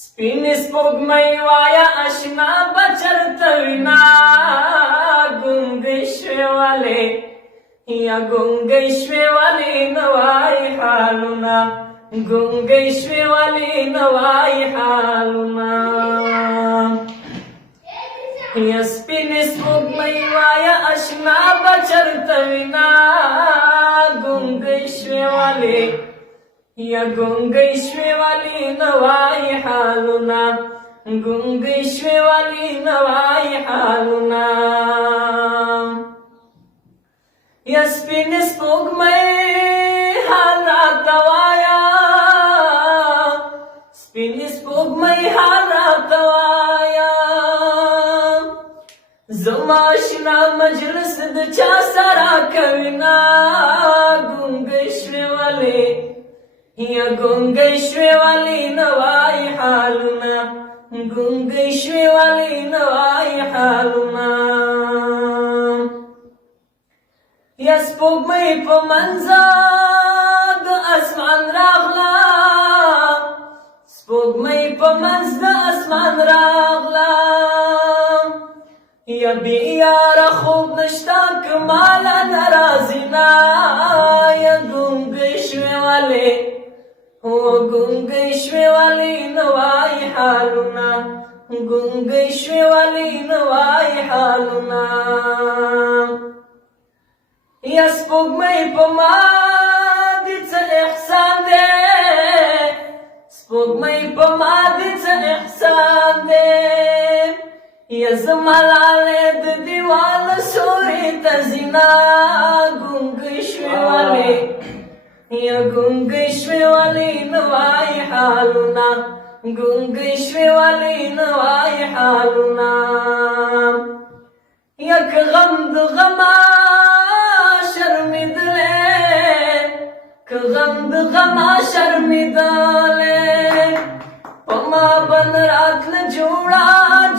سپین سپوږمۍ وایه اشنا بچرته وینا ګونګۍ شوې ولې یا ګونګۍ شوې ولې نه وایي حالونه ګونګۍ شوې ولې نه وایي حالونه یا سپین سپوږمۍ وایه اشنا بچرته وینا ګونګۍ شوې ولې یا ګونګۍ شوې ولې نه وایي حالونه ګونګۍ شوې ولې نه وایي حالونه یا سپین سپوږمۍ حال راته وایه سپین سپوږمۍ حال راته وایه زما اشنا مجلس د چا سره کوینه ګونګۍ شوې ولې یا ګونګۍ شوې ولې نه وایي حالونه ګونګۍ شوې ولې نه وایي حالونه یا سپوږمۍ په منځه د اسمان راغله سپوږمۍ په منځ د اسمان راغله یا بې یاره خوب نشته که ماله ناراضي نه یا ګونګۍ شوې ولې ګونګۍ شوې ولې نه وایي حالونه ګونګۍ شوې ولې نه وایي حالونه یا سپوږمۍ په ما دې څه احسان دی سپوږمۍ په ما دې څه احسان دی یا زما لالې د دیوال سورې ته ځینه ګونګۍ شوې ولې یا ګونګۍ شوې ولې نه وایي حالونه ګونګۍ شوې ولې نه وایي حالونه یا که غم د غمه شرمېدلی که غم د غمه شرمېدلی په ما به نه راتله جوړه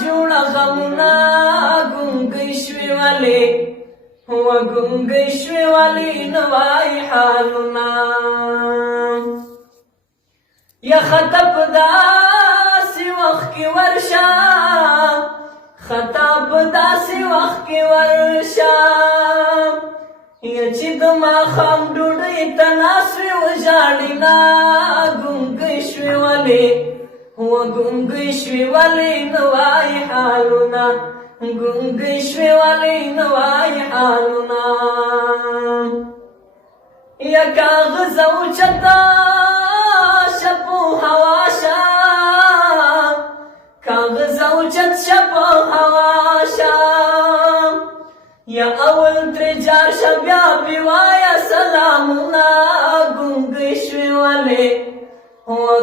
جوړه غمونه ګونګۍ شوې ولې ګونګۍ شوې ولې نه وایي حالونه یا خطا په داسې وخت کې ورشه خطا په داسې وخت کې ورشه یا چې د ماښام ډوډۍ ته ناست وې وژاړې نه ګونګۍ شوې ولې ګونګۍ شوې ولې نه وایي حالونه ګونګۍ شوې ولې نه وایي حالونه یا کاغذ اوچته شه په هوا شه کاغذ اوچت شه په هوا شه یا اول ترې جار شه بیا پې وایه سلامونه ګونګۍ شوې ولې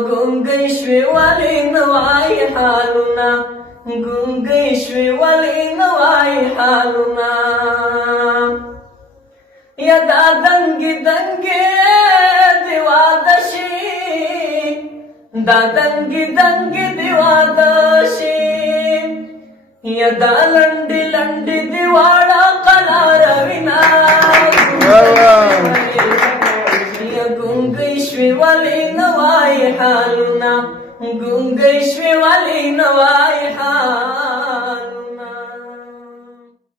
ګونګۍ شوې ولې نه وایي حالونه ګونګۍ شوې ولې نه وایي حالونه یا دا دنګې دنګې دې واده شي دا دنګې دنګې دې واده شي یا دا لنډې لنډې دې واړه قلاروینه